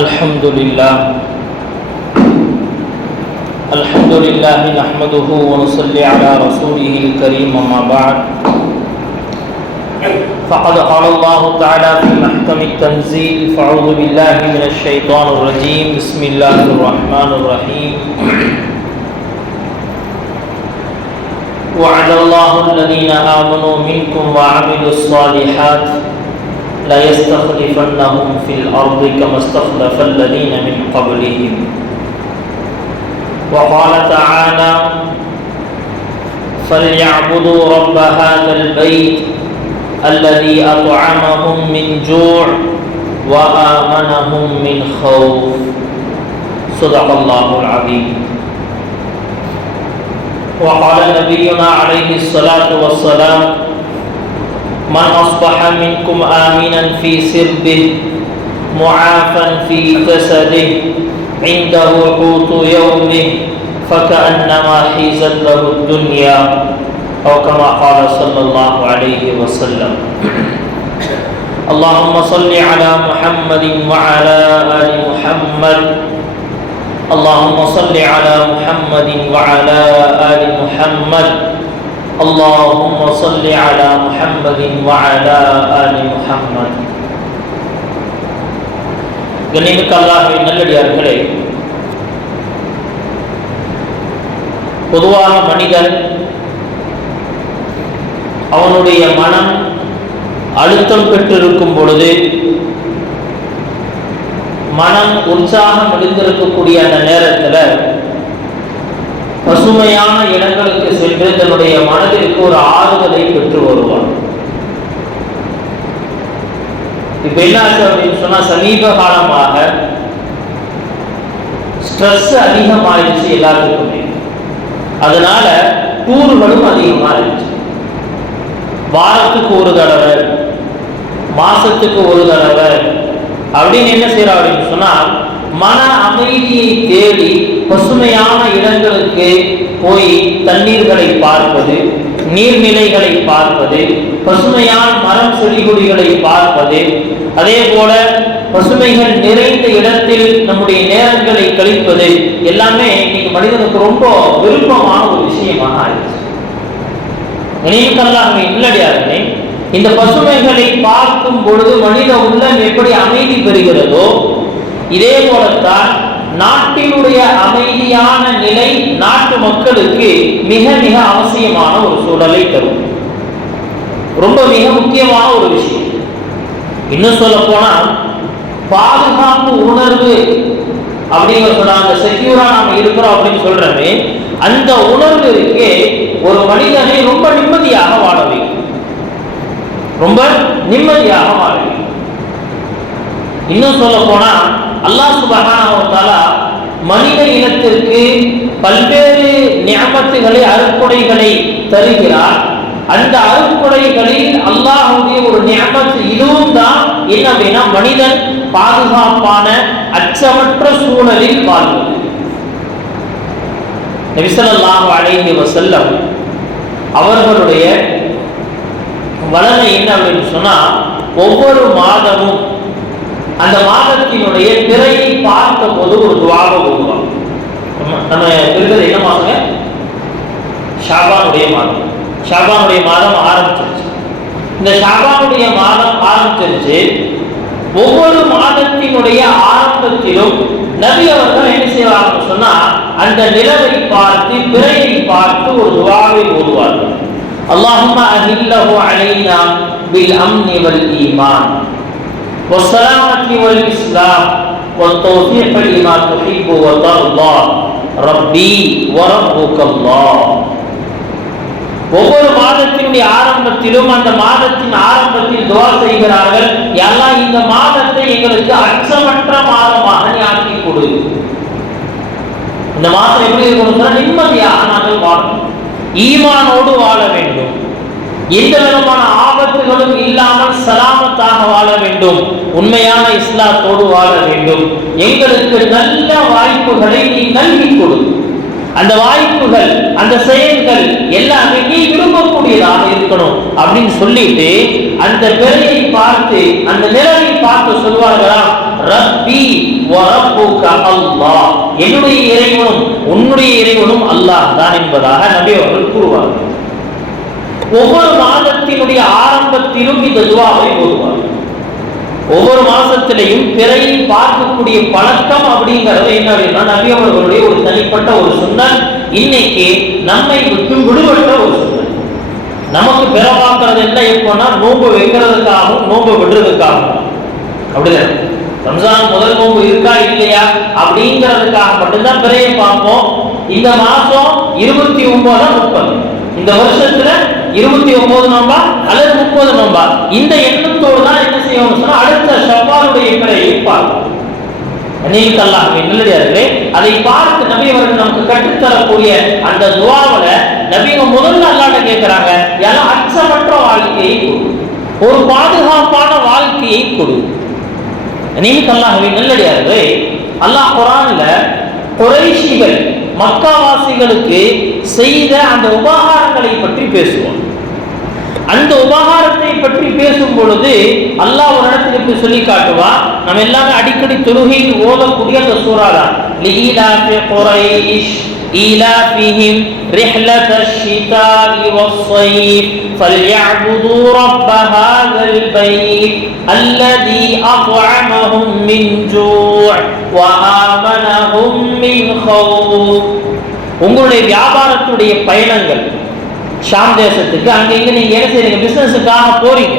الحمد لله نحمده ونصلي على رسوله الكريم أما بعد فقد قال الله تعالى في محكم التنزيل فأعوذ بالله من الشيطان الرجيم بسم الله الرحمن الرحيم وعد الله الذين آمنوا منكم وعملوا الصالحات لا يستخلفنهم في الأرض كما استخلف الذين من قبلهم وقال تعالى فليعبدوا رب هذا البيت الذي أطعمهم من جوع وآمنهم من خوف صدق الله العظيم. وقال نبينا عليه الصلاة والسلام من أصبح منكم آمنا في سربه معافا في جسده عنده قوت يومه فكأنما حيزت له الدنيا أو كما قال صلى الله عليه وسلم. اللهم صل على محمد وعلى آل محمد. اللهم صل على محمد وعلى آل محمد. اللهم صل على محمد وعلى آل محمد. கண்ணியமிக்க அல்லாஹ்வின் நல்லடியார்களே, பொதுவாக மனிதன் அவனுடைய மனம் அழுத்தம் பெற்றிருக்கும் பொழுது, மனம் உற்சாகம் அடைந்திருக்கக்கூடிய அந்த நேரத்தில் பசுமையான இடங்களுக்கு சென்று தன்னுடைய மனதிற்கு ஒரு ஆறுதலை பெற்று வருவான். இப்ப என்ன ஆச்சு அப்படின்னு சொன்னா, சமீப காலமாக ஸ்ட்ரெஸ் அதிகமாயிடுச்சு எல்லாத்துக்குமே. அதனால டூர்களும் அதிகமாயிடுச்சு. வாரத்துக்கு ஒரு தடவை, மாசத்துக்கு ஒரு தடவை அப்படின்னு என்ன செய்யறா அப்படின்னு சொன்னா, மன அமைதியை தேடி பசுமையான இடங்களுக்கு போய் தண்ணீர்களை பார்ப்பது, நீர்நிலைகளை பார்ப்பது, பசுமையான மரம் செடி கொடிகளை பார்ப்பது, அதே போல பசுமைகள் நிறைந்த இடத்தில் நம்முடைய நேரங்களை கழிப்பது எல்லாமே இன்னைக்கு மனிதனுக்கு ரொம்ப விருப்பமான ஒரு விஷயமாக ஆயிடுச்சு. இல்லடியார்களே, இந்த பசுமைகளை பார்க்கும் பொழுது மனித உள்ளம் எப்படி அமைதி பெறுகிறதோ, இதே போலத்தான் நாட்டினுடைய அமைதியான நிலை நாட்டு மக்களுக்கு மிக மிக அவசியமான ஒரு சூழலை தரும். ரொம்ப மிக முக்கியமான ஒரு விஷயம். இன்னும் சொல்ல போனா, பாதுகாப்பு உணர்வு அப்படிங்கிற சொல்றாங்க, செக்யூரா நாம இருக்கிறோம் அப்படின்னு சொல்றமே, அந்த உணர்வு இருக்கே ஒரு மனிதனை ரொம்ப நிம்மதியாக வாழ வைக்கும். ரொம்ப நிம்மதியாக வாழ வைக்கும். இன்னும் சொல்ல போனா, அல்லாஹ் சுப்ஹானஹு வ தஆலா மனித இனத்திற்கு பல்வேறு நிஅமத்துகளை, அருட்கொடைகளை தருகிறார். அந்த அருட்கொடைகளில் அல்லாஹ்வுடைய ஒரு நிஅமத் இதுவும் தான் என்ன அப்படின்னா, மனிதன் பாதுகாப்பான அச்சமற்ற சூழலில் வாழ்வது. நபி ஸல்லல்லாஹு அலைஹி வஸல்லம் அவர்களுடைய வளமை என்ன அப்படின்னு சொன்னா, ஒவ்வொரு மாதமும் அந்த மாதத்தினுடைய பிறையை பார்த்த போது ஒரு துஆவை ஓதுவாங்க. நம்ம இருக்கிறது என்ன மாதங்க? ஷாபானுடைய மாதம். ஷாபானுடைய மாதம் ஆரம்பிச்சிருச்சு. இந்த ஷாபானுடைய மாதம் ஆரம்பிச்சிருச்சு. ஒவ்வொரு மாதத்தினுடைய ஆரம்பத்திலும் நபி அவர்கள் என்ன செய்வாங்கன்னு சொன்னா, அந்த நிலவை பார்த்து, பிறையை பார்த்து ஒரு துஆவை ஓதுவார்கள். அல்லாஹும்ம அஹில்லஹு அலைனா பில் அம்னி வல் ஈமான் والسلامة والإسلام والتوفيق لما تحب وترضى ربي وربك الله. ஒவ்வொரு மாதத்தினுடைய ஆரம்பத்திலும் அந்த மாதத்தின் ஆரம்பத்தில் துஆ செய்கிறார்கள், யா அல்லாஹ் இந்த மாதத்தை எங்களுக்கு அச்சமற்ற மாதமாக நீ ஆக்கி கொடு. இந்த மாதம் எப்படி இருக்கணும்? நிம்மதியாக நாங்கள் வாழணும், ஈமானோடு வாழ வேண்டும், எந்த விதமான ஆபத்துகளும் இல்லாமல் சலாமத்தாக வாழ வேண்டும், உண்மையான இஸ்லாத்தோடு வாழ வேண்டும். எங்களுக்கு நல்ல வாய்ப்புகளை நீ நல்கி கொடு. அந்த வாய்ப்புகள், அந்த செயல்கள் எல்லாமே நீ விரும்பக்கூடியதாக இருக்கணும் அப்படின்னு சொல்லிட்டு அந்த பிறையை பார்த்து, அந்த நிலவை பார்த்து சொல்வார்களா, ரப்பி அல்லாஹ், என்னுடைய இறைவனும் உன்னுடைய இறைவனும் அல்லாஹ் தான் என்பதாக நபி அவர்கள் கூறுவார்கள். ஒவ்வொரு மாதத்தினுடைய ஆரம்பத்திலும் இந்த துஆவை ஓதுவார்கள். ஒவ்வொரு மாசத்திலையும் பிறையை பார்க்கக்கூடிய பழக்கம் அப்படிங்கிறது என்ன அப்படின்னா நபி அவர்களுடைய ஒரு தனிப்பட்ட ஒரு சுன்னத். இன்னைக்கு நம்மை விட்டு விடுபட்ட ஒரு சுன்னத். நமக்கு பிற பார்க்கறது என்ன எப்போன்னா நோன்பு வைக்கிறதுக்காகவும் நோன்பு விடுறதுக்காகவும். அப்படிதான் ரம்ஜான் முதல் நோன்பு இருக்கா இல்லையா அப்படிங்கிறதுக்காக மட்டும்தான் பிறையை பார்ப்போம். இந்த மாசம் 29 30, இந்த வருஷத்துல 29 நோம்பா அல்லது 30 நோம்பா, இந்த எண்ணத்தோடு தான் என்ன செய்யணும் சொன்னா அடுத்த ஷவ்வாலுடைய பிறையை பார்ப்போம். நல்லடியார்களே, அதை பார்த்து நபி அவர்கள் நமக்கு கற்றுத்தரக்கூடிய அந்த துஆவுல நபிங்க முதல்ல அல்லாஹ்ட்ட கேட்கிறாங்க, எல்லாம் அச்சமற்ற வாழ்க்கையை கொடு, ஒரு பாதுகாப்பான வாழ்க்கையை கொடு. நல்லடியார்களே, அல்லாஹ் குர்ஆன்ல குறைஷிகள் மக்காவாசிகளுக்கு செய்த அந்த உபகாரங்களை பற்றி பேசுவோம். அந்த உபகாரத்தை பற்றி பேசும் பொழுது அல்லாஹ் ஒரு இடத்துல இப்படி சொல்லி காட்டுவா. நம்ம எல்லாமே அடிக்கடி தொழுகையில் ஓதக்கூடிய அந்த சூரா தான். லீலாஃபி குரைஷ் ஈலாஃபிஹிம் ரிஹ்லத்தஷ் ஷிதாஇ வஸ்ஸைஃப் ஃபல்யஅபுது ரப்ப ஹாதல் பைத் அல்லதி அத்அமஹும் மின் ஜூஅ் வ ஆமனஹும் மின் கௌஃப். உங்களுடைய வியாபாரத்துடைய பயணங்கள் ஷாம் தேசத்துக்கு அங்க இங்க நீங்க என்ன செய்றீங்க, பிசினஸுக்காக போறீங்க.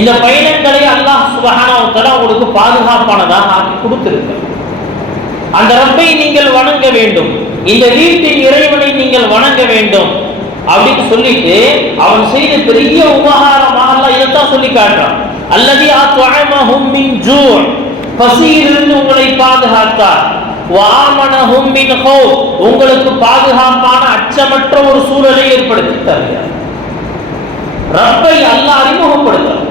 இந்த பயணங்களை அல்லாஹ் சுப்ஹானஹு வ தஆலா உங்களுக்கு பாதுகாப்பானதாக ஆக்கி கொடுத்திருக்கு. அந்த ரப்பை நீங்கள் வணங்க வேண்டும், இந்த வீட்டின் இறைவனை நீங்கள் வணங்க வேண்டும் அப்படின்னு சொல்லிட்டு அவன் செய்த பெரிய உபகாரமாக அல்லாஹ் இதைத்தான் சொல்லி காட்டுறான். அல்லதி அத்அமஹும் மின் ஜூஅ், பசியிலிருந்து உங்களை பாதுகாத்தார். வாமனஹும் மின் கௌஃப், உங்களுக்கு பாதுகாப்பான அச்சமற்ற ஒரு சூழலை ஏற்படுத்தி தருகிறார். ரப்பை அல்லாஹ் அறிமுகப்படுத்துறான்.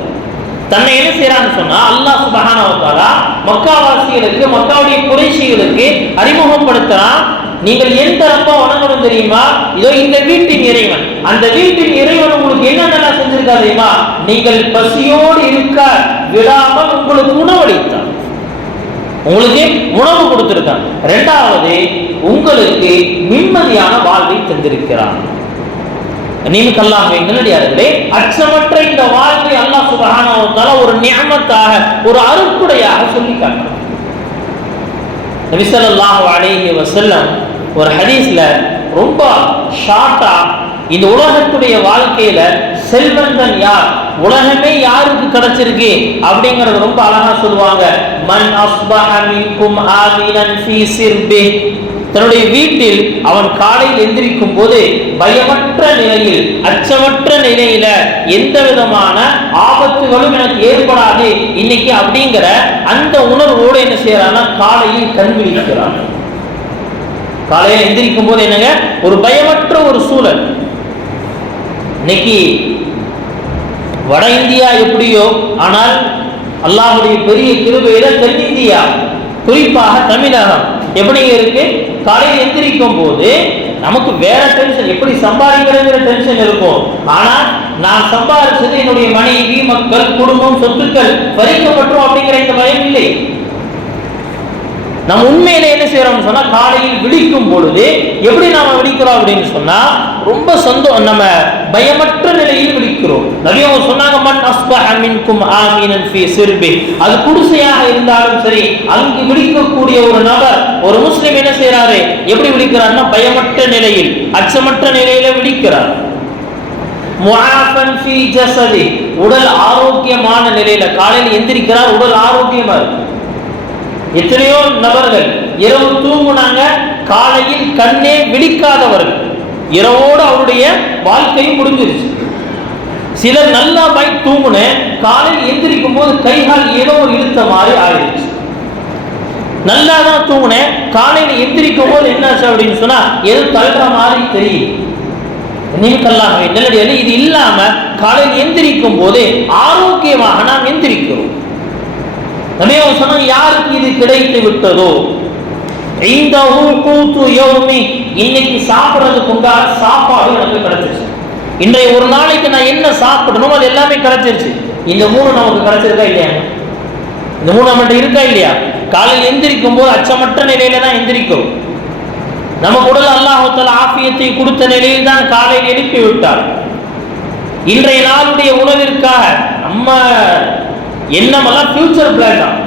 தன்னை என்ன செய்யறான்னு சொன்னா அல்லாஹ் சுப்ஹானஹு வ தஆலா மக்காவாசிகளுக்கு மக்காவுடைய குறைஷிகளுக்கு அறிமுகப்படுத்துறான். நீங்கள் எந்த ரப்பை வணங்கணும் தெரியுமா? இதோ இந்த வீட்டின் இறைவன். அந்த வீட்டின் இறைவன் உங்களுக்கு என்னென்ன செஞ்சிருக்கா தெரியுமா? நீங்கள் பசியோடு இருக்க விடாமல் உங்களுக்கு உணவளித்தார், உங்களுக்கு உணவு கொடுத்திருக்கான். இரண்டாவது, உங்களுக்கு நிம்மதியான வாழ்வை தந்திருக்கிறான். நல்லடியார்களே, அச்சமற்ற இந்த வாழ்வை அல்லாஹ் சுப்ஹானஹு வ தஆலா ஒரு நிஅமத்தாக, ஒரு அருட்கொடையாக சொல்லி காட்டுறான். நபி ஸல்லல்லாஹு அலைஹி வஸல்லம் ஒரு ஹதீஸ்ல ரொம்ப ஷார்ட்டா இந்த உலகத்துடைய வாழ்க்கையில செல்வந்தன் யார், உலகமே யாருக்கு கிடைச்சிருக்கு அப்படிங்கறது ரொம்ப அழகா சொல்லுவாங்க. மன் அஸ்பஹ மின்கும் ஆமினன் ஃபீ சிர்பி, தன்னுடைய வீட்டில் அவன் காலையில் எந்திரிக்கும் போது பயமற்ற நிலையில், அச்சமற்ற நிலையில, எந்த விதமான ஆபத்துகளும் எனக்கு ஏற்படாது இன்னைக்கு அப்படிங்கிற அந்த உணர்வோடு என்ன செய்யறான்னா காலையில் கண் விழிக்கிறான். காலையில் எந்திரிக்கும் போது என்னங்க ஒரு பயமற்ற ஒரு சூழல். இன்னைக்கு வட இந்தியா எப்படியோ, ஆனால் அல்லாஹ்வுடைய பெரிய கிருபையில தென்னிந்தியா, குறிப்பாக தமிழகம் எப்படி இருக்கு? காலையில் எந்திரிக்கும் போது நமக்கு வேற டென்ஷன், எப்படி சம்பாதிக்கிறதுங்கிற டென்ஷன் இருக்கும். ஆனா நான் சம்பாதிச்சது என்னுடைய மனைவி, மக்கள், குடும்பம், சொத்துக்கள் பறிக்கப்பட்டோம் அப்படிங்கிற இந்த பயம் இல்லை. நம்ம உண்மையில என்ன செய்யறோம்னு சொன்னா காலையில் விழிக்கும் பொழுது எப்படி நாம விழிக்கிறோம் அப்படின்னு சொன்னா ரொம்ப நம்ம பயமற்ற நிலையில் விழிக்கிறோம். நபி அவங்க சொன்னாங்க, மன் அஸ்பஹ மின்கும் ஆமினன் ஃபீ சிர்பி, அது குடிசையாக இருந்தாலும் சரி, அங்கு விழிக்கக்கூடிய ஒரு நபர், ஒரு முஸ்லிம் என்ன செய்யறாரு, எப்படி விழிக்கிறார்னா பயமற்ற நிலையில், அச்சமற்ற நிலையில விழிக்கிறார். முஆஃபன் ஃபீ ஜஸதி, உடல் ஆரோக்கியமான நிலையில காலையில் எந்திரிக்கிறார், உடல் ஆரோக்கியமா இருக்கு. எத்தனையோ நபர்கள் இரவு தூங்குனாங்க, காலையில் கண்ணே விழிக்காதவர்கள், இரவோடு அவருடைய வாழ்க்கையும் முடிஞ்சிருச்சு. சிலர் நல்லா பைக் தூங்குன, காலையில் எந்திரிக்கும் போது கைகால் ஏதோ ஒரு இழுத்த மாதிரி ஆயிடுச்சு. நல்லா தான் தூங்குன, காலையில் எந்திரிக்கும் போது என்னாச்சு அப்படின்னு சொன்னா ஏதோ தள்ளுற மாதிரி தெரியும். நல்லடியாது. இது இல்லாம காலையில் எந்திரிக்கும் போது ஆரோக்கியமாக நாம் எந்திரிக்கிறோம். யாருக்கு இது கிடைத்து விட்டதோ, இன்னைக்கு சாப்பிடுறதுக்கு உண்டான சாப்பாடு எனக்கு கிடைச்சிருச்சு. இன்றைய ஒரு நாளைக்கு நான் என்ன சாப்பிடணும் அது எல்லாமே கிடைச்சிருச்சு. இந்த மூணு நமக்கு கிடைச்சிருக்கா இல்லையா? இந்த மூணு நம்மகிட்ட இருக்கா இல்லையா? காலையில் எந்திரிக்கும் போது அச்சமற்ற நிலையில தான் எந்திரிக்கும். நம்ம உடல் அல்லாஹ் தஆலா ஆஃபியத்தை கொடுத்த நிலையில் தான் காலையில் எழுப்பி விட்டார். இன்றைய நாளுடைய உணவிற்காக நம்ம எண்ணமெல்லாம் ஃபியூச்சர் பிளான் தான்.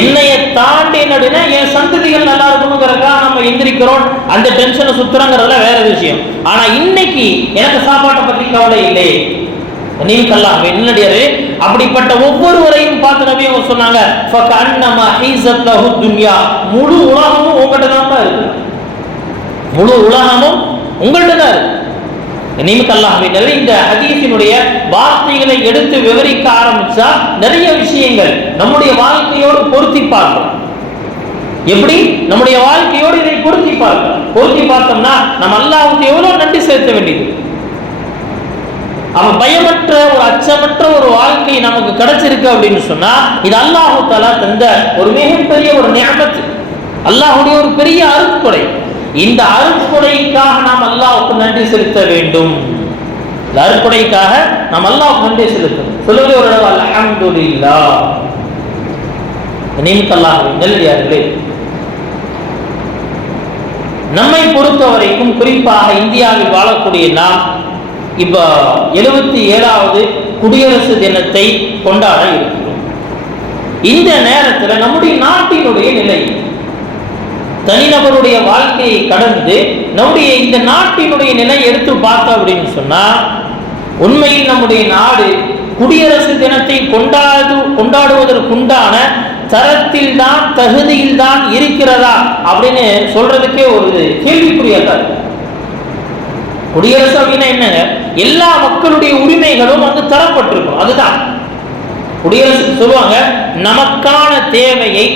என்னைய தாண்டி என்னடுனா என் சந்ததிகள் நல்லா இருக்கணுங்கிறதுக்காக நம்ம எந்திரிக்கிறோம், அந்த டென்ஷனை சுத்துறங்கிறதுல வேற விஷயம். ஆனா இன்னைக்கு எனக்கு சாப்பாட்டை பத்தி கவலை இல்லை. நீங்கெல்லாம் என்னடியாரு அப்படிப்பட்ட ஒவ்வொருவரையும் பார்த்து நபி அவங்க சொன்னாங்க, ஃபகன்னமா ஹீஸத் லஹு துன்யா, முழு உலகமும் உங்கள்கிட்ட தான் இருக்கு. முழு உலகமும் உங்கள்கிட்ட தான் இருக்கு. நீங்கெல்லாம் இந்த ஹதீஸினுடைய வார்த்தைகளை எடுத்து விவரிக்க ஆரம்பிச்சா நிறைய விஷயங்கள் நம்முடைய வாழ்க்கையோடு பொருத்தி பார்க்கணும். எப்படி நம்முடைய வாழ்க்கையோடு இதை பொருத்தி பார்க்கணும். பொருத்தி பார்த்தோம்னா நம்ம அல்லாஹ்வுக்கு எவ்வளவு நன்றி செலுத்த வேண்டியது. அவன் பயமற்ற ஒரு அச்சமற்ற ஒரு வாழ்க்கை நமக்கு கிடைச்சிருக்கு அப்படின்னு சொன்னா இது அல்லாஹ் தஆலா தந்த ஒரு மிகப்பெரிய ஒரு நிஅமத், அல்லாஹ்வுடைய ஒரு பெரிய அருட்கொடை. இந்த அருட்கொடைக்காக நாம் அல்லாஹ்வுக்கு நன்றி செலுத்த வேண்டும். இந்த அருட்கொடைக்காக நாம் அல்லாஹ்வுக்கு நன்றி செலுத்தணும். சொல்லுங்க ஒரு தடவை அல்ஹம்துலில்லாஹ். நீங்கெல்லாம் நல்லடியார்களே, நம்மை பொறுத்தவரைக்கும் குறிப்பாக இந்தியாவில் வாழக்கூடிய நாம் இப்ப 77வது குடியரசு தினத்தை கொண்டாட இருக்கிறோம். இந்த நேரத்தில் நம்முடைய நாட்டினுடைய நிலை, தனிநபருடைய வாழ்க்கையை கடந்து நம்முடைய இந்த நாட்டினுடைய நிலை எடுத்து பார்த்தோம் அப்படின்னு சொன்னா உண்மையில் நம்முடைய நாடு குடியரசு தினத்தை கொண்டாடுவதற்குண்டான தரத்தில் தான் தகுதியில் தான் இருக்கிறதா அப்படின்னு சொல்றதுக்கே ஒரு கேள்விக்குறியாதான். குடியரசு அப்படின்னா என்னங்க, எல்லா மக்களுடைய உரிமைகளும் வந்து தரப்பட்டிருக்கும். அதுதான் குடியரசு சொல்லுவாங்க. நமக்கான தேவையை,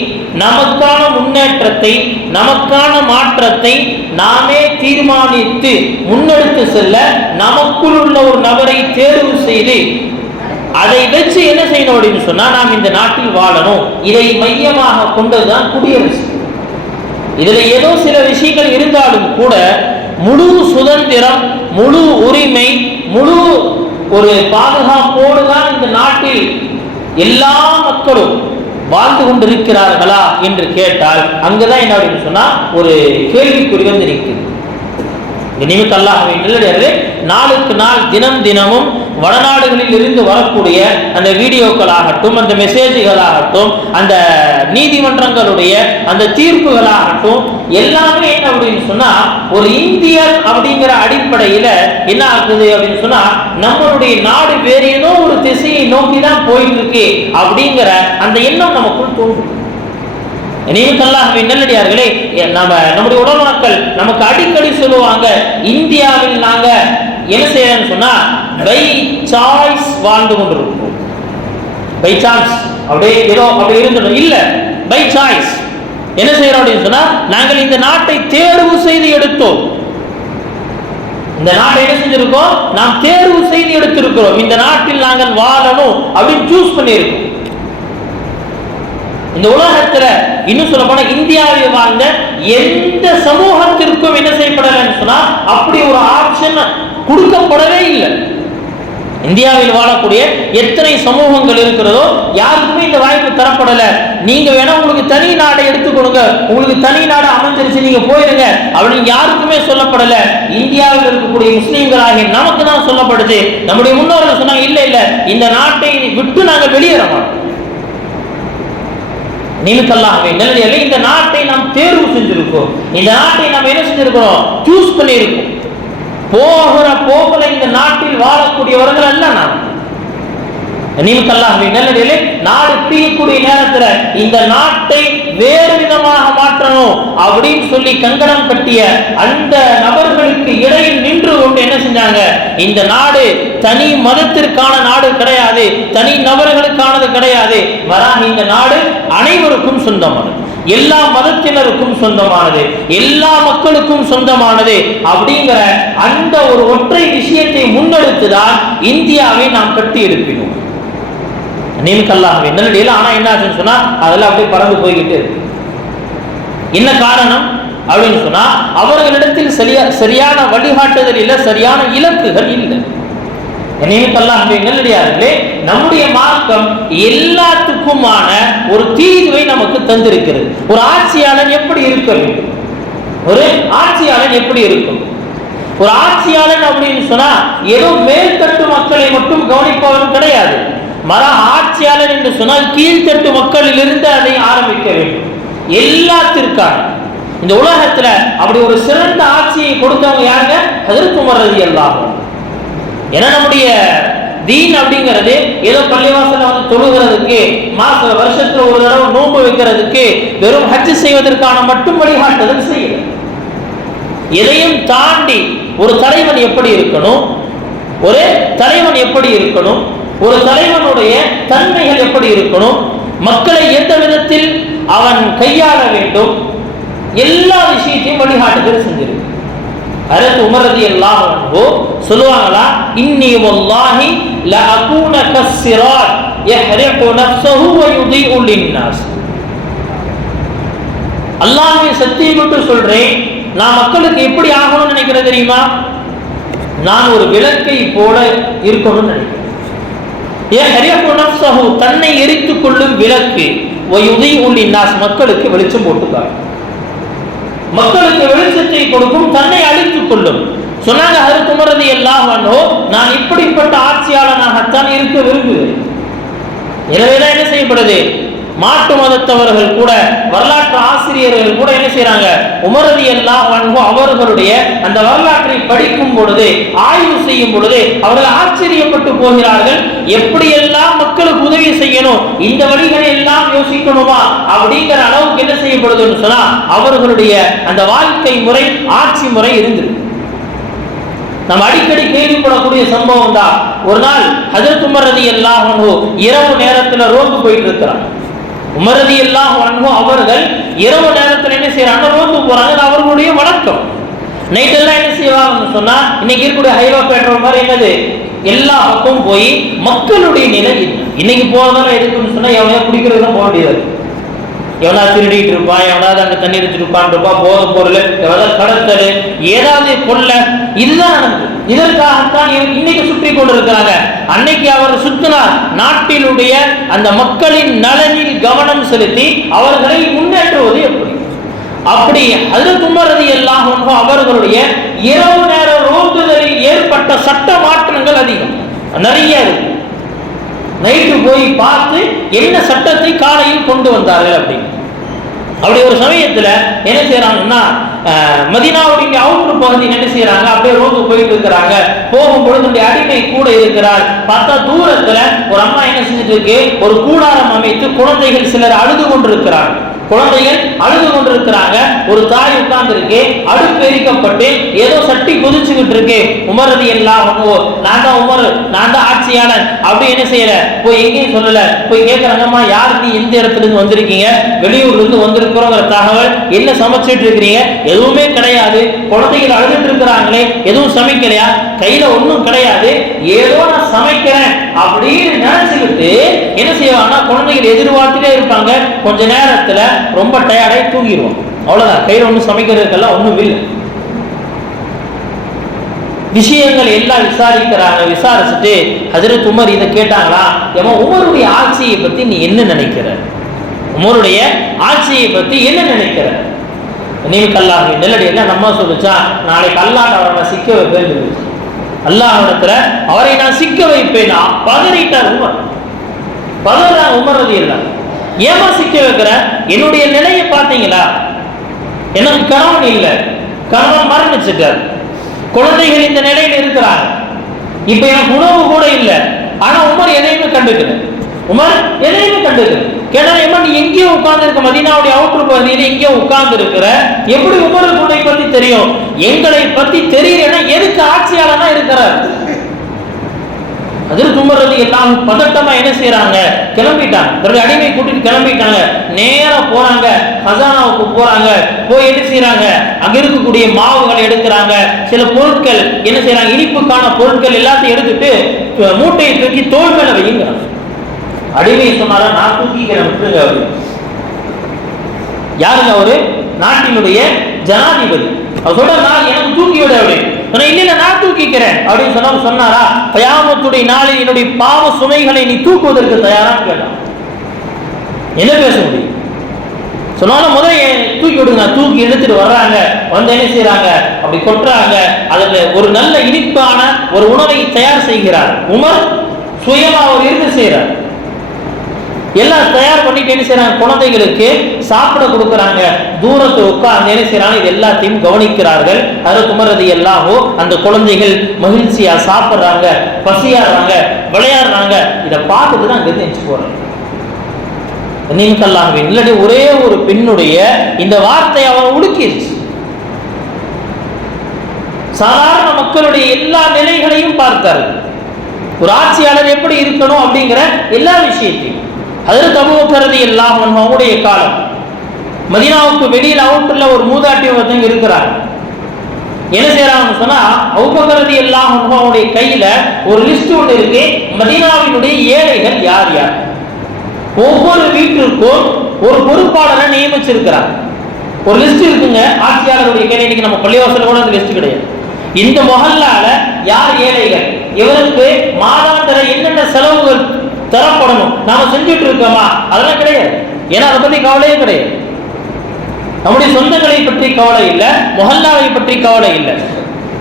நமக்கான முன்னேற்றத்தை, நமக்கான மாற்றத்தை நாமே தீர்மானித்து முன்னெடுத்து செல்ல நமக்குள் உள்ள ஒரு நபரை தேர்வு செய்து அதை வச்சு என்ன செய்யணும் அப்படின்னு சொன்னா நாம் இந்த நாட்டில் வாழணும். இதை மையமாக கொண்டதுதான் குடியரசு. இதுல ஏதோ சில விஷயங்கள் இருந்தாலும் கூட முழு சுதந்திரம், முழு உரிமை, முழு ஒரு பாதுகாப்போடு தான் இந்த நாட்டில் எல்லா மக்களும் வாழ்ந்து கொண்டிருக்கிறார்களா என்று கேட்டால் அங்குதான் என்ன அப்படின்னு சொன்னா ஒரு கேள்விக்குறி வந்து நிற்குது. நாளுக்கு நாள் தினம் தினமும் வடநாடுகளில் இருந்து வரக்கூடிய அந்த வீடியோக்கள் ஆகட்டும், அந்த மெசேஜ்கள் ஆகட்டும், அந்த நீதிமன்றங்களுடைய அந்த தீர்ப்புகளாகட்டும் எல்லாமே என்ன அப்படின்னு சொன்னா ஒரு இந்தியர் அப்படிங்கிற அடிப்படையில என்ன ஆகுது அப்படின்னு சொன்னா நம்மளுடைய நாடு வேற ஏதோ ஒரு திசையை நோக்கி தான் போயிட்டு இருக்கு அப்படிங்கிற அந்த எண்ணம் நமக்குள் தோன்றும். நல்லடியார்களே, நம்முடைய உலமாக்கள் நமக்கு அடிக்கடி சொல்லுவாங்க, இந்தியாவில் நாங்க என்ன செய்யறோம்னு சொன்னா பை சாய்ஸ் வாழ்ந்து கொண்டிருக்கிறோம். பை சான்ஸ் அப்படியே ஏதோ அப்படி இருந்துடும் இல்ல, பை சாய்ஸ் என்ன செய்யறோம் அப்படின்னு சொன்னா நாங்கள் இந்த நாட்டை தேர்வு செய்து எடுத்தோம். இந்த நாட்டை என்ன செஞ்சிருக்கோம், நாம் தேர்வு செய்து எடுத்திருக்கிறோம். இந்த நாட்டில் நாங்கள் வாழணும் அப்படின்னு சூஸ் பண்ணியிருக்கோம். இந்த உலகத்துல இன்னும் சொல்ல போனா இந்தியாவில் வாழ்ந்த எந்த சமூகத்திற்கும் என்ன செய்யப்படலன்னு சொன்னா அப்படி ஒரு ஆப்ஷன் கொடுக்கப்படவே இல்லை. இந்தியாவில் வாழக்கூடிய எத்தனை சமூகங்கள் இருக்கிறதோ யாருக்குமே இந்த வாய்ப்பு தரப்படல. நீங்க வேணா உங்களுக்கு தனி நாடை எடுத்து கொடுங்க, உங்களுக்கு தனி நாடு அமைஞ்சிருச்சு நீங்க போயிருங்க அப்படின்னு யாருக்குமே சொல்லப்படல. இந்தியாவில் இருக்கக்கூடிய முஸ்லீம்களாகிய நமக்கு தான் சொல்லப்படுது. நம்முடைய முன்னோர்கள் சொன்னாங்க, இல்ல இல்ல இந்த நாட்டை விட்டு நாங்கள் வெளியேற மாட்டோம். இந்த நாட்டை நாம் தேர்வு செஞ்சிருக்கோம். இந்த நாட்டை நாம் என்ன செஞ்சிருக்கிறோம், சூஸ் பண்ணியிருக்கோம். போகிற போகல இந்த நாட்டில் வாழக்கூடியவர்கள் அல்ல நாம். நாடு பிரியக்கூடிய நேரத்துல இந்த நாட்டை வேறு விதமாக மாற்றணும் அப்படின்னு சொல்லி கங்கணம் கட்டிய அந்த நபர்களுக்கு இடையில் நின்று கொண்டு என்ன செஞ்சாங்க, இந்த நாடு தனி மதத்திற்கான நாடு கிடையாது, தனி நபர்களுக்கானது கிடையாது, வராங்க இந்த நாடு அனைவருக்கும் சொந்தமானது, எல்லா மதத்தினருக்கும் சொந்தமானது, எல்லா மக்களுக்கும் சொந்தமானது அப்படிங்கிற அந்த ஒரு ஒற்றை விஷயத்தை முன்னெடுத்துதான் இந்தியாவை நாம் கட்டி எழுப்பினோம். ஆனா என்ன ஆச்சுன்னு சொன்னா அதெல்லாம் அப்படியே பறந்து போய்கிட்டு. என்ன காரணம் அப்படின்னு சொன்னா அவர்களிடத்தில் சரியான வழிகாட்டுதல் இல்லை, சரியான இலக்குகள் இல்லை. நம்முடைய மார்க்கம் எல்லாத்துக்குமான ஒரு தீர்வை நமக்கு தந்திருக்கிறது. ஒரு ஆட்சியாளன் எப்படி இருக்க வேண்டும்? ஒரு ஆட்சியாளன் எப்படி இருக்கும்? ஒரு ஆட்சியாளன் அப்படின்னு சொன்னா ஏதோ மேல்தட்டு மக்களை மட்டும் கவனிப்பவன் கிடையாது. ஆட்சியாளன் என்று சொன்னால் கீழ்த்தட்டு மக்களிலிருந்து அதை ஆரம்பிக்க வேண்டும். எல்லாத்திற்கான இந்த உலகத்துல அப்படி ஒரு சிறந்த ஆட்சியை கொடுத்தவங்க யாருங்க? ஹஜ்ரத் உமர் ரலியல்லாஹு அன்ஹு. ஏன்னா நம்முடைய தீன் அப்படிங்கிறது ஏதோ பள்ளிவாசல வந்து தொழுகிறதுக்கு, வருஷத்துல ஒரு தடவை நோன்பு வைக்கிறதுக்கு, வெறும் ஹஜ் செய்வதற்கான மட்டும் வழிகாட்டுதல் செய்யல. எதையும் தாண்டி ஒரு தலைவன் எப்படி இருக்கணும், ஒரு தலைவன் எப்படி இருக்கணும், ஒரு தலைவனுடைய தன்மைகள் எப்படி இருக்கணும், மக்களை எந்த விதத்தில் அவன் கையாள வேண்டும், எல்லா விஷயத்தையும் வழிகாட்டுதல் செஞ்சிருக்கு. ஹஜ்ரத் உமர் ரலியல்லாஹு அன்ஹு சொல்லுவாங்களா, இன்னி வல்லாஹி லா அகூன கஸ்ஸிராத் யஹ்ரிகு நஃப்ஸஹு வ யுதீஉ லின்னாஸ். அல்லாஹ்வை சத்தியமிட்டு சொல்றேன், நான் மக்களுக்கு எப்படி ஆகணும்னு நினைக்கிறேன் தெரியுமா? நான் ஒரு விளக்கை போல இருக்கணும்னு நினைக்கிறேன். யஹ்ரிகு நஃப்ஸஹு, தன்னை எரித்துக் கொள்ளும் விளக்கு, வ யுதீஉ லின்னாஸ், மக்களுக்கு வெளிச்சம் போட்டுக்கார், மக்களுக்கு வெளிச்சத்தை கொடுக்கும், தன்னை அழித்துக் கொள்ளும். சொன்னாங்க ஹஜ்ரத் உமர் ரலியல்லாஹு அன்ஹு, நான் இப்படிப்பட்ட ஆட்சியாளனாகத்தான் இருக்க விரும்புகிறேன். எனவேதான் என்ன செய்யப்படுது, மாட்டு மதத்தவர்கள் கூட, வரலாற்று ஆசிரியர்கள் கூட என்ன செய்யறாங்க, உமர் ரலியல்லாஹு அன்ஹு அவர்களுடைய அந்த வரலாற்றை படிக்கும் பொழுது, ஆய்வு செய்யும் பொழுது அவர்கள் ஆச்சரியப்பட்டு போகிறார்கள். எப்படியெல்லாம் மக்களுக்கு உதவி செய்யணும், இந்த வழிகளை எல்லாம் யோசிக்கணுமா அப்படிங்கிற அளவுக்கு என்ன செய்யப்படுதுன்னு சொன்னா அவர்களுடைய அந்த வாழ்க்கை முறை, ஆட்சி முறை இருந்தது. நம்ம அடிக்கடி கேள்விப்படக்கூடிய சம்பவம் தான். ஒரு நாள் ஹஜ்ரத் உமர் ரலியல்லாஹு அன்ஹு இரவு நேரத்துல ரோந்து போயிட்டு இருக்கிறாங்க. உமர் ரலியல்லாஹு அன்ஹு அவர்கள் இரவு நேரத்துல என்ன செய்யறாங்க, ரோந்து போறாங்க. அவர்களுடைய வழக்கம். நைட் எல்லாம் என்ன செய்வாங்கன்னு சொன்னா, இன்னைக்கு இருக்கக்கூடிய ஹைவா பெட்ரோல் மாதிரி என்னது, எல்லா பக்கமும் போய் மக்களுடைய நிலை இன்னைக்கு போறதால எதுக்குன்னு சொன்னா எவனையா குடிக்கிறதுதான் போக முடியாது. எவனா திருடிட்டு இருப்பான், எவனாவது அங்க தண்ணி எடுத்துட்டு இருப்பான், போத பொருள், எவனாவது கடத்தல், ஏதாவது கொள்ள, இதுதான் நடந்தது. இதற்காகத்தான் இன்னைக்கு சுற்றி கொண்டிருக்கிறாங்க. அன்னைக்கு அவர் சுத்தினார், நாட்டிலுடைய அந்த மக்களின் நலனில் கவனம் செலுத்தி அவர்களை முன்னேற்றுவது எப்படி. அப்படி ஹஜ்ரத் உமர் ரலியல்லாஹு அன்ஹு அவர்களுடைய இரவு நேர ரோந்துதலில் ஏற்பட்ட சட்ட மாற்றங்கள் அதிகம், நிறைய இருக்கு. நைட்டு போய் பார்த்து என்ன சட்டத்தை காலையில் கொண்டு வந்தார்கள் அப்படி ஒரு சமயத்துல என்ன செய்யறாங்கன்னா, மதீனாவுடைய அவுட்டர் பகுதி என்ன செய்யறாங்க, அப்படியே ரோந்து போயிட்டு இருக்கிறாங்க. போகும்பொழுது அடிமை கூட இருக்கிறார். பார்த்தா தூரத்துல ஒரு அம்மா என்ன செஞ்சுட்டு இருக்கு, ஒரு கூடாரம் அமைத்து குழந்தைகள் சிலர் அழுது கொண்டிருக்கிறாங்க. குழந்தைகள் அழுது கொண்டிருக்கிறாங்க. ஒரு தாய் உட்கார்ந்து இருக்கு, அடுப்பு எரிக்கப்பட்டு ஏதோ சட்டி கொதிச்சுக்கிட்டு இருக்கு. உமர் ரலியல்லாஹு அன்ஹு, நான் தான் உமர், நான் தான் ஆட்சியாளன் அப்படி என்ன செய்யல, போய் எங்கேயும் சொல்லல. போய் கேட்கறாங்கம்மா, யார் நீ, எந்த இடத்துல இருந்து வந்திருக்கீங்க, வெளியூர்ல இருந்து வந்திருக்கிறோங்கிற தகவல், என்ன சமைச்சிட்டு இருக்கிறீங்க, எதுவுமே கிடையாது. குழந்தைகள் அழுதுட்டு இருக்கிறாங்களே, எதுவும் சமைக்கலையா, கையில ஒன்றும் கிடையாது, ஏதோ நான் சமைக்கிறேன் அப்படின்னு நினைச்சுக்கிட்டு என்ன செய்வாங்கன்னா, குழந்தைகள் எதிர்பார்த்துட்டே இருப்பாங்க. கொஞ்ச நேரத்துல ரொம்ப டயர்டாகி தூங்கிடுவோம். அவ்வளவுதான், கையில் ஒன்றும் சமைக்கிறதுக்கெல்லாம் ஒன்றும் இல்லை. விஷயங்கள் எல்லாம் விசாரிக்கிறாங்க. விசாரிச்சுட்டு ஹஜ்ரத் உமர் இதை கேட்டாங்களா, ஏமா உமருடைய ஆட்சியை பத்தி நீ என்ன நினைக்கிற, உமருடைய ஆட்சியை பத்தி என்ன நினைக்கிற? நீங்க அல்லாஹ் நெல்லடியா நம்ம சொல்லிச்சா, நாளைக்கு அல்லாஹ் அவரை சிக்க வைப்பேன், அல்லாஹ்விடத்துல அவரை நான் சிக்க வைப்பேனா பதறிட்டார் உமர். பதறாங்க உமர் ரலியல்லாஹு. ஏமா சிக்க வைக்கிற, என்னுடைய நிலையை பார்த்தீங்களா, எனக்கு கணவன் இல்லை, கணவன் மரணிச்சுட்டார், குழந்தைகள் இந்த நிலையில் இருக்கிறாங்க, இப்ப எனக்கு உணவு கூட இல்லை. ஆனா உமர் எதையுமே கண்டுக்கல, உமர் எதையுமே கண்டுக்கல. கேட்டா, நீ எங்கேயோ உட்கார்ந்து இருக்க, மதீனாவுடைய அவுட்டர் பகுதியில் எங்கேயோ உட்கார்ந்து இருக்கிற, எப்படி உமருக்கு உன்னை பத்தி தெரியும்? எங்களை பத்தி தெரியலன்னா எதுக்கு ஆட்சியாளனா இருக்கிறார்? ஹஜ்ரத் உமர் ரலியல்லாஹு பதட்டமா என்ன செய்யறாங்க, கிளம்பிட்டாங்க, தன்னுடைய அடிமை கூட்டிட்டு கிளம்பிட்டாங்க. நேரா போறாங்க, ஹசானாவுக்கு போறாங்க. போய் என்ன செய்யறாங்க, அங்க இருக்கக்கூடிய மாவுகளை எடுக்கிறாங்க, சில பொருட்கள் என்ன செய்யறாங்க, இனிப்புக்கான பொருட்கள் எல்லாத்தையும் எடுத்துட்டு மூட்டையை தூக்கி தோள் மேல வைங்க. அடிமை சொன்னாரா, நான் தூக்கிக்கிறேன் விட்டுருங்க. அவரு யாருங்க, அவரு நாட்டினுடைய ஜனாதிபதி. அவர் சொல்ற, நான் எனக்கு தூக்கி விட அப்படின்னு. இல்ல நான் தூக்கிக்கிறேன் அப்படின்னு சொன்னாரா, கயாமத்துடைய நாளில் என்னுடைய பாவ சுமைகளை நீ தூக்குவதற்கு தயாரா கேட்டான். என்ன பேச முடியும்? சொன்னாலும் முதல்ல தூக்கி விடுங்க. தூக்கி எடுத்துட்டு வர்றாங்க. வந்து என்ன செய்யறாங்க, அப்படி கொட்டுறாங்க. அதுல ஒரு நல்ல இனிப்பான ஒரு உணவை தயார் செய்கிறார் உமர். சுயமா அவர் இருந்து செய்யறார். எல்லாம் தயார் பண்ணிட்டு என்ன செய்யறாங்க, குழந்தைகளுக்கு சாப்பிட கொடுக்குறாங்க. தூரத்தை உட்கார்ந்து என்ன செய்யறாங்க, இது எல்லாத்தையும் கவனிக்கிறார்கள். ஹஜ்ரத் உமர் ரலியல்லாஹு அந்த குழந்தைகள் மகிழ்ச்சியா சாப்பிடுறாங்க, பசியாடுறாங்க, விளையாடுறாங்க. இதை பார்த்துட்டு தான் அங்கிருந்து எந்திரிச்சு போறாங்க. நீங்கல்லாஹ்வின் இல்லாட்டி ஒரே ஒரு பெண்ணுடைய இந்த வார்த்தை அவரை உடுக்கிருச்சு. சாதாரண மக்களுடைய எல்லா நிலைகளையும் பார்த்தார். ஒரு ஆட்சியாளர் எப்படி இருக்கணும் அப்படிங்கிற எல்லா விஷயத்தையும். ஹஜ்ரத் அபூபக்கர் ரலியல்லாஹு அன்ஹு அவருடைய காலம், மதீனாவுக்கு வெளியில் அவுட்டர்ல ஒரு மூதாட்டி ஒருத்தங்க இருக்கிறாங்க. என்ன செய்யறாங்கன்னு சொன்னா, அபூபக்கர் ரலியல்லாஹு அன்ஹு அவருடைய கையில ஒரு லிஸ்ட் ஒன்று இருக்கு. மதீனாவினுடைய ஏழைகள் யார் யார், ஒவ்வொரு வீட்டிற்கும் ஒரு பொறுப்பாளரை நியமிச்சிருக்கிறார். ஒரு லிஸ்ட் இருக்குங்க ஆட்சியாளருடைய கையில. இன்னைக்கு நம்ம பள்ளிவாசல் கூட அந்த லிஸ்ட் கிடையாது. இந்த மொஹல்லால யார் ஏழைகள், இவருக்கு மாதாந்திர என்னென்ன செலவுகள் தரப்படணும், நாம செஞ்சுட்டு இருக்கோமா, அதெல்லாம் கிடையாது. ஏன்னா அதை பத்தி கவலையே கிடையாது. நம்முடைய சொந்தங்களை பற்றி கவலை இல்லை, மொஹல்லாவை பற்றி கவலை இல்லை.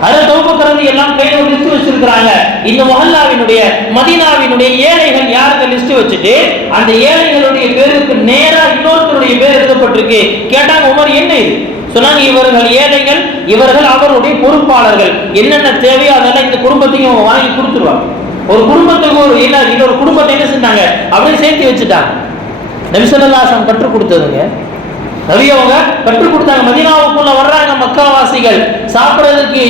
அதை தொகுப்புக்கிறது எல்லாம் கையில் ஒரு லிஸ்ட் வச்சிருக்கிறாங்க. இந்த மொஹல்லாவினுடைய மதீனாவினுடைய ஏழைகள் யாருக்கு லிஸ்ட் வச்சுட்டு அந்த ஏழைகளுடைய பேருக்கு நேரா இன்னொருத்தருடைய பேர் எழுதப்பட்டிருக்கு. கேட்டாங்க உமர் என்ன இது? சொன்னாங்க இவர்கள் ஏழைகள், இவர்கள் அவருடைய பொறுப்பாளர்கள், என்னென்ன தேவையோ அதெல்லாம் இந்த குடும்பத்தையும் வாங்கி கொடுத்துருவாங்க. ஒரு குடும்பத்துக்கு ஒரு இன்னொரு குடும்பத்தை என்ன செஞ்சாங்க, அப்படியே சேர்த்து வச்சுட்டாங்க. நபி ஸல்லல்லாஹு அலைஹி வஸல்லம் கற்றுக் கொடுத்ததுங்க. நபி அவங்க கற்றுக் கொடுத்தாங்க. மதீனாவுக்குள்ள வர்றாங்க மக்காவாசிகள், சாப்பிடுறதுக்கு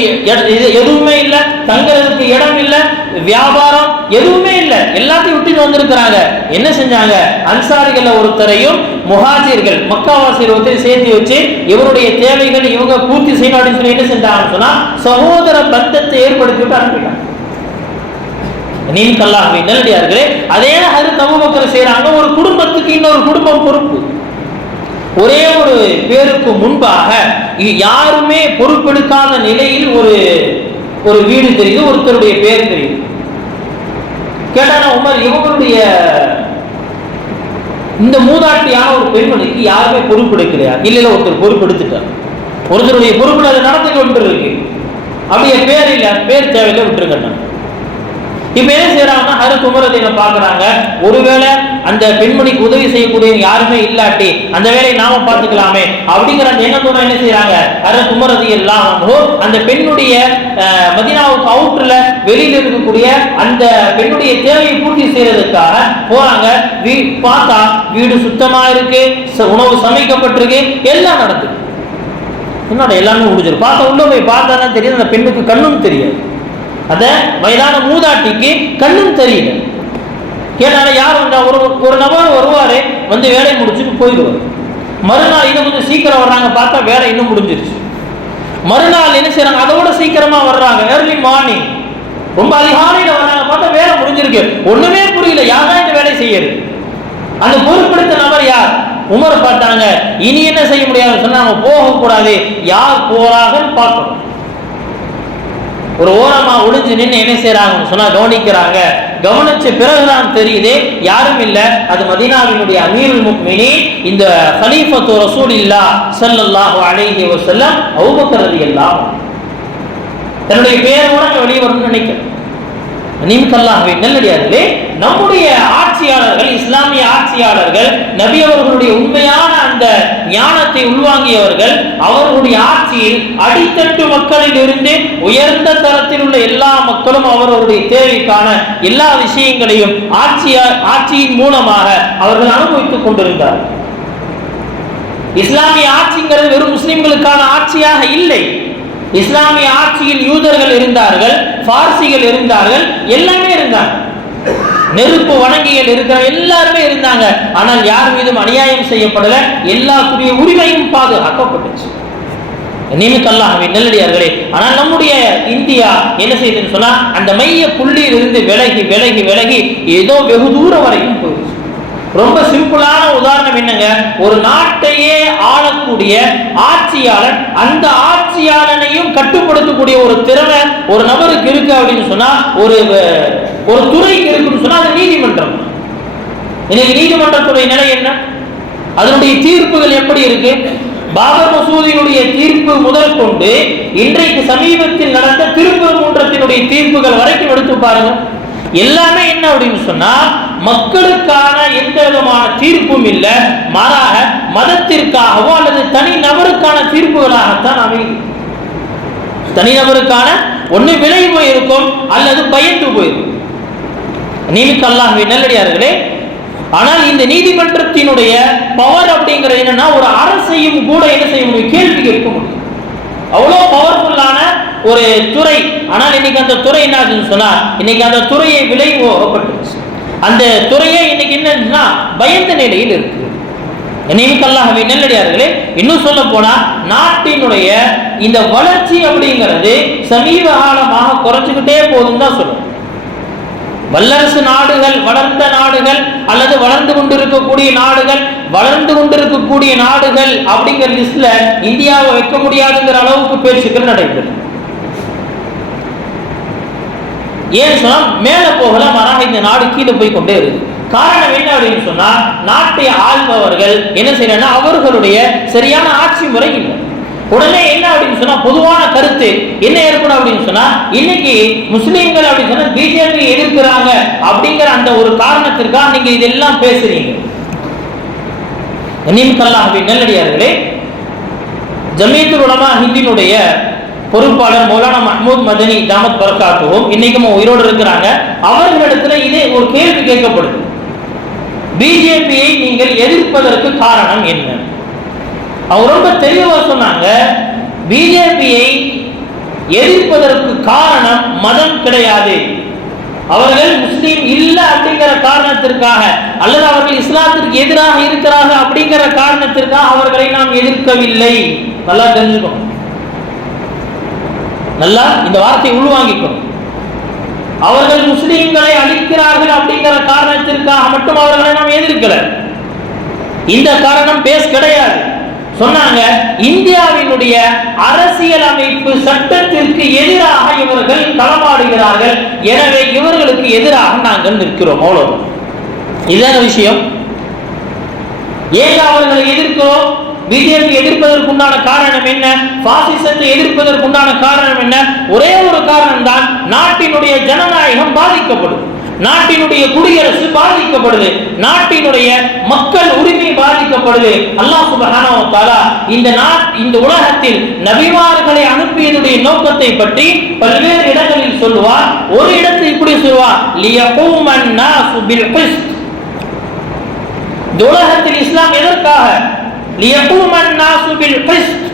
எதுவுமே இல்லை, தங்குறதுக்கு இடம் இல்லை, வியாபாரம் எதுவுமே இல்லை, எல்லாத்தையும் விட்டுட்டு வந்திருக்கிறாங்க. என்ன செஞ்சாங்க, அன்சாரிகள் ஒருத்தரையும் முஹாஜிர்கள் மக்காவாசிகள் ஒருத்தரையும் சேர்த்து வச்சு இவருடைய தேவைகள் இவங்க பூர்த்தி செய்யணும் அப்படின்னு சொல்லி என்ன செஞ்சாங்கன்னு சொன்னா சகோதர பந்தத்தை ஏற்படுத்திவிட்டு அனுப்பிட்டாங்க. நீங்கல்லாஹ்வின் நல்லடியார்களே, அதே ஹஜ்ரத் அபூபக்கர் செய்யறாங்க. ஒரு குடும்பத்துக்கு இன்னொரு குடும்பம் பொறுப்பு. ஒரே ஒரு பேருக்கு முன்பாக யாருமே பொறுப்பெடுக்காத நிலையில் ஒரு வீடு தெரியுது, ஒருத்தருடைய பேர் தெரியுது. கேட்டானா உமர் இவங்களுடைய இந்த மூதாட்டியான ஒரு பெண்மணிக்கு யாருமே பொறுப்பெடுக்கலையா? இல்ல ஒருத்தர் பொறுப்பெடுத்துட்டார். ஒருத்தருடைய பொறுப்பு அதை நடத்தி கொண்டு இருக்கு. அப்படியே பேர் இல்லை, பேர் தேவையில்லை, விட்டுருங்க. இப்ப என்ன செய்யறாங்கன்னா ஹஜ்ரத் உமர் ரலியல்லாஹு பாக்குறாங்க, ஒருவேளை அந்த பெண்மணிக்கு உதவி செய்யக்கூடிய யாருமே இல்லாட்டி அந்த வேலையை நாம பார்த்துக்கலாமே அப்படிங்கிற அந்த எண்ணத்தோட என்ன செய்யறாங்க, ஹஜ்ரத் உமர் ரலியல்லாஹு அன்ஹு அந்த பெண்ணுடைய மதீனாவுக்கு அவுட்டர்ல வெளியில இருக்கக்கூடிய அந்த பெண்ணுடைய தேவையை பூர்த்தி செய்யறதுக்காக போறாங்க. பார்த்தா வீடு சுத்தமா இருக்கு, உணவு சமைக்கப்பட்டிருக்கு, எல்லாம் நடக்குது. என்னோட எல்லாமே முடிஞ்சிடும். பார்த்தா உள்ள போய் பார்த்தா தான் தெரியுது, அந்த பெண்ணுக்கு கண்ணும் தெரியாது, அந்த வயதான மூதாட்டிக்கு கண்ணும் தெரியல. கேட்டால யார் வந்தா, ஒரு நபர் வருவாரு, வந்து வேலையை முடிச்சுட்டு போயிடுவார். மறுநாள் இன்னும் கொஞ்சம் சீக்கிரம் வர்றாங்க, பார்த்தா வேலை இன்னும் முடிஞ்சிருச்சு. மறுநாள் என்ன செய்யறாங்க, அதோட சீக்கிரமா வர்றாங்க, ஏர்லி மார்னிங், ரொம்ப அதிகாலையில வர்றாங்க, பார்த்தா வேலை முடிஞ்சிருக்கு. ஒண்ணுமே புரியல, யார்தான் இந்த வேலை செய்யறது? அந்த பொறுப்பெடுத்த நபர் யார்? உமர் பார்த்தாங்க. இனி என்ன செய்ய முடியாது சொன்னா, நம்ம போகக்கூடாது, யார் போறாங்கன்னு பார்க்கணும். ஒரு ஓரமா ஒளிஞ்சு நின்று என்ன செய்யறாங்கன்னு சொன்னா கவனிக்கிறாங்க. கவனிச்ச பிறகுதான் தெரியுது யாரும் இல்ல, அது மதீனாவினுடைய அமீருல் முஃமினீன் இந்த கலீஃபத்து ரசூலில்லாஹ் ஸல்லல்லாஹு அலைஹி வஸல்லம் அபூபக்கர் ரலியல்லாஹு தன்னுடைய பேரோட வெளியே வரணும்னு நினைக்கிறேன். நீங்கல்லாஹ்வின் நல்லடியார்களே, நம்முடைய ஆட்சியாளர்கள், இஸ்லாமிய ஆட்சியாளர்கள், நபி அவர்களுடைய உண்மையான அந்த ஞானத்தை உள்வாங்கியவர்கள், அவர்களுடைய ஆட்சியில் அடித்தட்டு மக்களில் இருந்து உயர்ந்த தரத்தில் உள்ள எல்லா மக்களும் அவர்களுடைய தேவைக்கான எல்லா விஷயங்களையும் ஆட்சியின் மூலமாக அவர்கள் அனுபவித்துக் கொண்டிருந்தார்கள். இஸ்லாமிய ஆட்சிங்கிறது வெறும் முஸ்லிம்களுக்கான ஆட்சியாக இல்லை. இஸ்லாமிய ஆட்சியில் யூதர்கள் இருந்தார்கள், பார்சிகள் இருந்தார்கள், எல்லாமே இருந்தாங்க. நெருப்பு வணங்கிகள் இருக்கிற எல்லாருமே இருந்தாங்க. ஆனால் யார் மீதும் அநியாயம் செய்யப்படல, எல்லாருடைய உரிமையும் பாதுகாக்கப்பட்டுச்சு. நீமிக்கல்லாஹ்வின் நல்லடியார்களே, ஆனால் நம்முடைய இந்தியா என்ன செய்யுதுன்னு சொன்னா, அந்த மைய புள்ளியில் இருந்து விலகி விலகி விலகி ஏதோ வெகு தூரம் வரைக்கும் போயிடுச்சு. ரொம்ப சிம்பிளான உதாரணம் என்னங்க, ஒரு நாட்டையே ஆளக்கூடிய ஆட்சியாளர், அந்த ஆட்சியாளனையும் கட்டுப்படுத்தக்கூடிய ஒரு திறமை ஒரு நபருக்கு இருக்கு அப்படின்னு சொன்னா, ஒரு துறைக்கு இருக்குன்னு சொன்னா அது நீதிமன்றம். இன்னைக்கு நீதிமன்றத்துடைய நிலை என்ன? அதனுடைய தீர்ப்புகள் எப்படி இருக்கு? பாபர் மசூதியினுடைய தீர்ப்பு முதல் கொண்டு இன்றைக்கு சமீபத்தில் நடந்த திருப்பரங்குன்றத்தினுடைய தீர்ப்புகள் வரைக்கும் எடுத்து பாருங்க. எல்லாமே என்ன அப்படின்னு சொன்னா, மக்களுக்கான எந்த விதமான தீர்ப்பும் இல்லை, மாறாக மதத்திற்காகவோ அல்லது தனி நபருக்கான தீர்ப்புகளாகத்தான் அமையும். தனிநபருக்கான ஒண்ணு விலை போயிருக்கும் அல்லது பயந்து போயிருக்கும். நீமிக்க அல்லாஹ்வின் நல்லடியார்களே, ஆனால் இந்த நீதிமன்றத்தினுடைய பவர் அப்படிங்கிறது என்னன்னா, ஒரு அரசையும் கூட என்ன செய்ய முடியும்? கேள்வி கேட்க முடியும். அவ்வளோ பவர்ஃபுல்லான ஒரு துறை. ஆனால் இன்னைக்கு அந்த துறை என்ன ஆகுதுன்னு சொன்னா, இன்னைக்கு அந்த துறையை விலை போகப்பட்டுருச்சு. அந்த துறையை இன்னைக்கு என்னன்னா பயந்த நிலையில் இருக்கு. நீமிக்க அல்லாஹ்வின் நல்லடியார்களே, இன்னும் சொல்ல போனா நாட்டினுடைய இந்த வளர்ச்சி அப்படிங்கிறது சமீப காலமாக குறைஞ்சுக்கிட்டே போகுதுன்னு தான் சொல்லணும். வல்லரசு நாடுகள், வளர்ந்த நாடுகள் அல்லது வளர்ந்து கொண்டிருக்கக்கூடிய நாடுகள், வளர்ந்து கொண்டிருக்கக்கூடிய நாடுகள் அப்படிங்கிற லிஸ்ட்ல இந்தியாவை வைக்க முடியாதுங்கிற அளவுக்கு பேச்சுக்கள் நடைபெறும். ஏன் சொன்னா மேல போகல, மாறாக இந்த நாடு கீழே போய் கொண்டே இருக்கு. காரணம் என்ன அப்படின்னு சொன்னா, நாட்டை ஆள்பவர்கள் என்ன செய்யறாங்கன்னா அவர்களுடைய சரியான ஆட்சி முறை இல்லை. உடனே என்ன அப்படின்னு சொன்னா, பொதுவான கருத்து என்ன ஏற்படும் அப்படின்னு சொன்னா, இன்னைக்கு முஸ்லீம்கள் அப்படின்னு சொன்னா பிஜேபி எதிர்க்கிறாங்க அப்படிங்கிற அந்த ஒரு காரணத்திற்காக நீங்க இதெல்லாம் பேசுறீங்க. அல்லாஹ்வின் நல்லடியார்களே, ஜமீயத்துல் உலமா ஹிந்தினுடைய பொறுப்பாளர் மௌலானா மஹ்மூத் மதனி தாமத் பரக்காத்துவும் இன்னைக்கு உயிரோடு இருக்கிறாங்க. அவர்களிடத்துல இதே ஒரு கேள்வி கேட்கப்படுது, பிஜேபியை நீங்கள் எதிர்ப்பதற்கு காரணம் என்ன? அவங்க ரொம்ப தெளிவா சொன்னாங்க, பிஜேபியை எதிர்ப்பதற்கு காரணம் மதம் கிடையாது, அவர்கள் முஸ்லீம் இல்ல அப்படிங்கிற காரணத்திற்காக அல்லது அவர்கள் இஸ்லாத்திற்கு எதிராக இருக்கிறார்கள் அப்படிங்கிற காரணத்திற்காக அவர்களை நாம் எதிர்க்கவில்லை. நல்லா தெரிஞ்சுக்கணும், நல்லா இந்த வார்த்தையை உள்வாங்கிக்கணும். அவர்கள் முஸ்லீம்களை அழிக்கிறார்கள் அப்படிங்கிற காரணத்திற்காக மட்டும் அவர்களை நாம் எதிர்க்கல. இந்த காரணம் பேஸ் கிடையாது. சொன்னாங்க, இந்தியாவினுடைய அரசியல் அமைப்பு சட்டத்திற்கு எதிராக இவர்கள் களமாடுகிறார்கள், எனவே இவர்களுக்கு எதிராக நாங்கள் நிற்கிறோம். அவ்வளவு இதான விஷயம். ஏன் அவர்களை எதிர்க்கிறோம்? பிஜேபி எதிர்ப்பதற்குண்டான காரணம் என்ன? பாசிசத்தை எதிர்ப்பதற்குண்டான காரணம் என்ன? ஒரே ஒரு காரணம் தான், நாட்டினுடைய ஜனநாயகம் பாதிக்கப்படுது, நாட்டினுடைய குடியரசு பாதிக்கப்படுது, நாட்டினுடைய மக்கள் உரிமை பாதிக்கப்படுது. அல்லாஹ் சுப்ஹானஹு வ தஆலா இந்த உலகத்தில் நபிமார்களை அனுப்பியதுடைய நோக்கத்தை பற்றி பல்வேறு இடங்களில் சொல்லுவார். ஒரு இடத்தில் இப்படி சொல்லுவார், லியகூமன் நாஸு பில் கிஸ்த். இந்த உலகத்தில் இஸ்லாம் எதற்காக? லியகூமன் நாஸு பில் கிஸ்த்,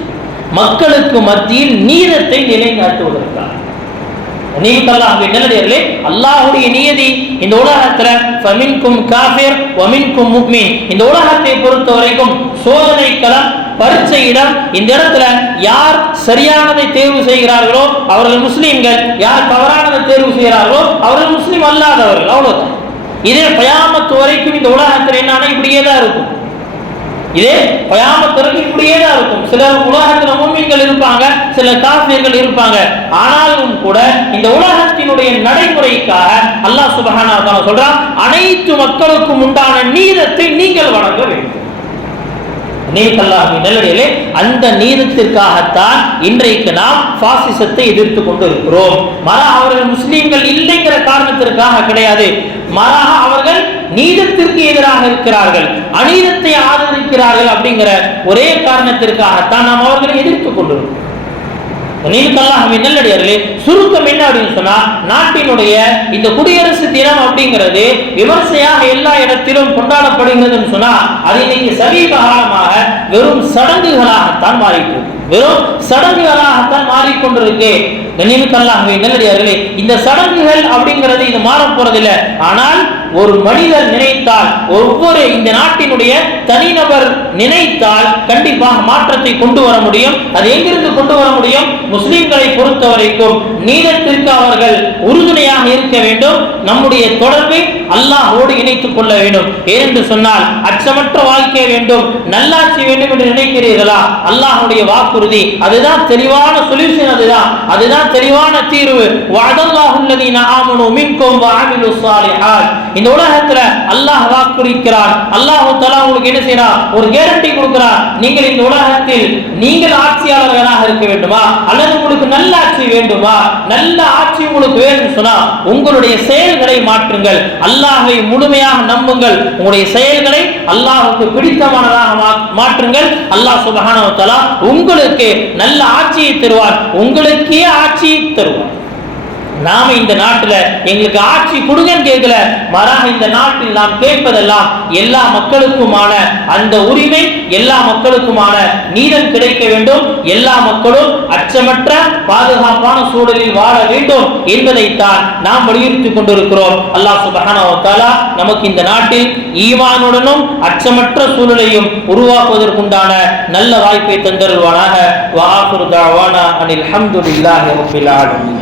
மக்களுக்கு மத்தியில் நீதத்தை நிலைநாட்டுவதற்காக. அல்லாஹ்வுடைய நியதி இந்த உலகத்துல ஃபமின்கும் காஃபிர் வமின்கும் முஃமின். இந்த உலகத்தை பொறுத்த வரைக்கும் சோதனை களம், பரீட்சை இடம். இந்த இடத்துல யார் சரியானதை தேர்வு செய்கிறார்களோ அவர்கள் முஸ்லிம்கள், யார் தவறானதை தேர்வு செய்கிறார்களோ அவர்கள் முஸ்லிம் அல்லாதவர்கள். அவ்வளவுதான். இதே கயாமத் வரைக்கும் இந்த உலகத்துல என்னன்னா இப்படியே தான் இருக்கும். இதே கயாமத் வரைக்கும் இப்படியே தான் இருக்கும். சிலர் உலகத்தில் முஃமின்கள் இருப்பாங்க, சில காஃபிர்கள் இருப்பாங்க. ஆனாலும் கூட இந்த உலகத்தினுடைய நடைமுறைக்காக அல்லாஹ் சுப்ஹானஹு வ தஆலா சொல்றான், அனைத்து மக்களுக்கும் உண்டான நீதத்தை நீங்கள் வழங்க வேண்டும். நல்லடியிலே அந்த நீதத்திற்காகத்தான் இன்றைக்கு நாம் பாசிசத்தை எதிர்த்து கொண்டு இருக்கிறோம். மாறாக அவர்கள் முஸ்லீம்கள் இல்லைங்கிற காரணத்திற்காக கிடையாது. மாறாக அவர்கள் நீதத்திற்கு எதிராக இருக்கிறார்கள், அநீதத்தை ஆதரிக்கிறார்கள் அப்படிங்கிற ஒரே காரணத்திற்காகத்தான் நாம் அவர்களை எதிர்த்து கொண்டிருக்கிறோம். நல்லடியார்களே, சுருக்கம் என்ன அப்படின்னு சொன்னா, நாட்டினுடைய இந்த குடியரசு தினம் அப்படிங்கிறது விமர்சையாக எல்லா இடத்திலும் கொண்டாடப்படுகிறதுன்னு சொன்னா, அது இன்னைக்கு சமீப காலமாக வெறும் சடங்குகளாகத்தான் மாறிட்டு, வெறும் சடங்குகளாகத்தான் மாறிக்கொண்டிருக்கு. நல்லடியார்களே, இந்த சடங்குகள் அப்படிங்கிறது இது மாற போறதில்லை. ஆனால் ஒரு மனிதர் நினைத்தால், ஒவ்வொரு இந்த நாட்டினுடைய தனிநபர் நினைத்தால் கண்டிப்பாக மாற்றத்தை கொண்டு வர முடியும். அது எங்கிருந்து கொண்டு வர முடியும்? முஸ்லிம்களை பொறுத்த வரைக்கும் நீதத்திற்கு அவர்கள் உறுதுணையாக இருக்க வேண்டும். நம்முடைய தொடர்பை அல்லாஹ்வோடு இணைத்துக் கொள்ள வேண்டும். ஏனென்று சொன்னால் அச்சமற்ற வாழ்க்கை வேண்டும், நல்லாட்சி வேண்டும் என்று நினைக்கிறீர்களா? அல்லாஹ்வுடைய வாக்குறுதி அதுதான் தெளிவான சொல்யூஷன், அதுதான் தெளிவான தீர்வு. வஅதல்லாஹு அல்லதீன ஆமனூ மின்கும் வஅமிலுஸ் ஸாலிஹாத். இந்த உலகத்துல அல்லாஹ் வாக்குறுக்கிறான். அல்லாஹ் தஆலா உங்களுக்கு என்ன செய்றான்? ஒரு கேரண்டி கொடுக்கிறான். நீங்கள் இந்த உலகத்தில் நீங்கள் ஆட்சியாளர்களாக இருக்க வேண்டுமா, அல்லது உங்களுக்கு நல்ல ஆட்சி வேண்டுமா? நல்ல ஆட்சி உங்களுக்கு வேணும் சொன்னா உங்களுடைய செயல்களை மாற்றுங்கள், அல்லாஹ்வை முழுமையாக நம்புங்கள், உங்களுடைய செயல்களை அல்லாஹ்வுக்கு பிடித்தமானதாக மாற்றுங்கள். அல்லாஹ் சுப்ஹானஹு வ தஆலா உங்களுக்கு நல்ல ஆட்சியை தருவார், உங்களுக்கே ஆட்சியை தருவார். நாம இந்த நாட்டில் எங்களுக்கு ஆட்சி கொடுங்கன்னு கேட்கல, மாறாக இந்த நாட்டில் நாம் கேட்பதெல்லாம் எல்லா மக்களுக்குமான அந்த உரிமை, எல்லா மக்களுக்குமான நீதம் கிடைக்க வேண்டும், எல்லா மக்களும் அச்சமற்ற பாதுகாப்பான சூழலில் வாழ வேண்டும் என்பதைத்தான் நாம் வலியுறுத்திக் கொண்டிருக்கிறோம். அல்லாஹ் சுப்ஹானஹு வ தஆலா நமக்கு இந்த நாட்டில் ஈமானுடனும் அச்சமற்ற சூழலையும் உருவாக்குவதற்குண்டான நல்ல வாய்ப்பை தந்தருள்வானாக. வ ஆகிரு தஅவானா அனில் ஹம்துலில்லாஹி ரப்பில் ஆலமீன்.